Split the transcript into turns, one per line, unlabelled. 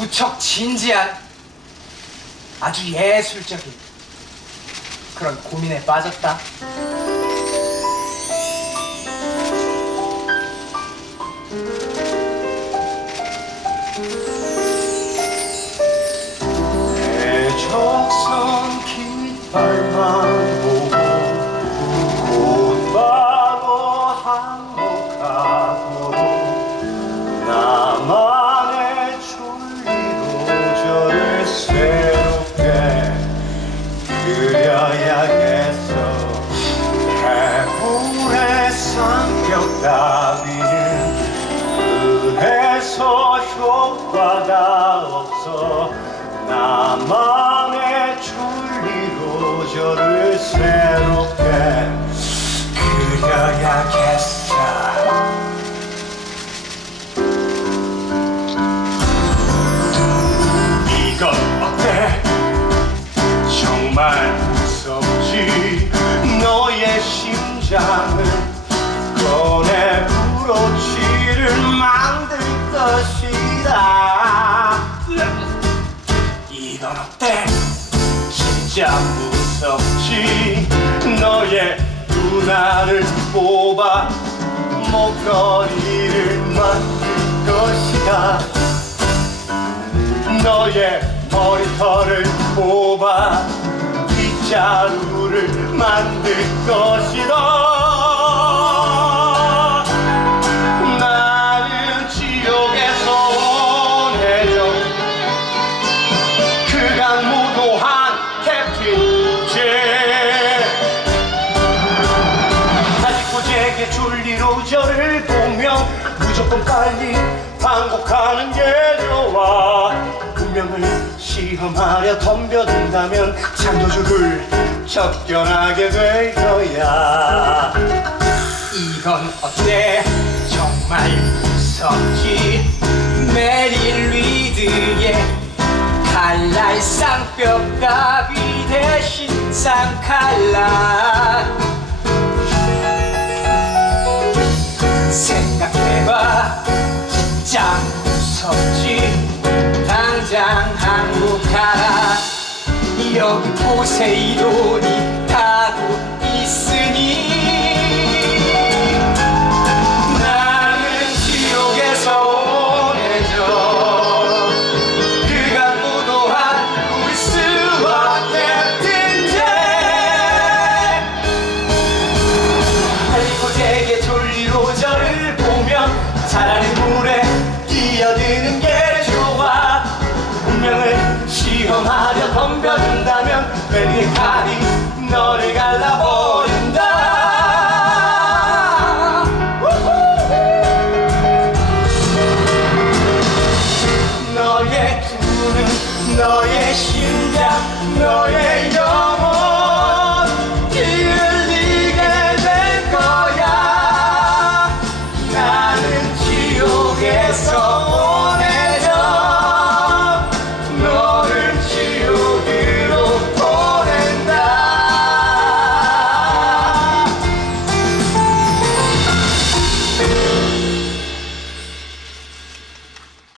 무척 진지한 아주 예술적인 그런 고민에 빠졌다.
따위는 그래서 효과가 없어 나만의 줄리로 저를 새롭게 그려야겠어 이건 어때? 정말 무섭지. 너의 심장을 진짜 무섭지 너의 누나를 뽑아 목걸이를 만들 것이다. 너의 머리털을 뽑아 빗자루를 만들 것이다 무조건 빨리 반복하는 게 좋아 운명을 시험하려 덤벼든다면 창조주를 접견하게 될 거야
이건 어때? 정말 무섭지? 메릴 리드의 칼날 쌍뼈가비 대신 쌍칼날 여기 포세이돈이 타고 있으니 나는 지옥에서 원해져 그가 무도한 울스와 캡틴 제 할리코제게 졸리로 저를 보면 차라리 떠나려 덤벼준다면 메리칼이 너를 갈라버린다. 너의 두눈 너의 심장 너의 영.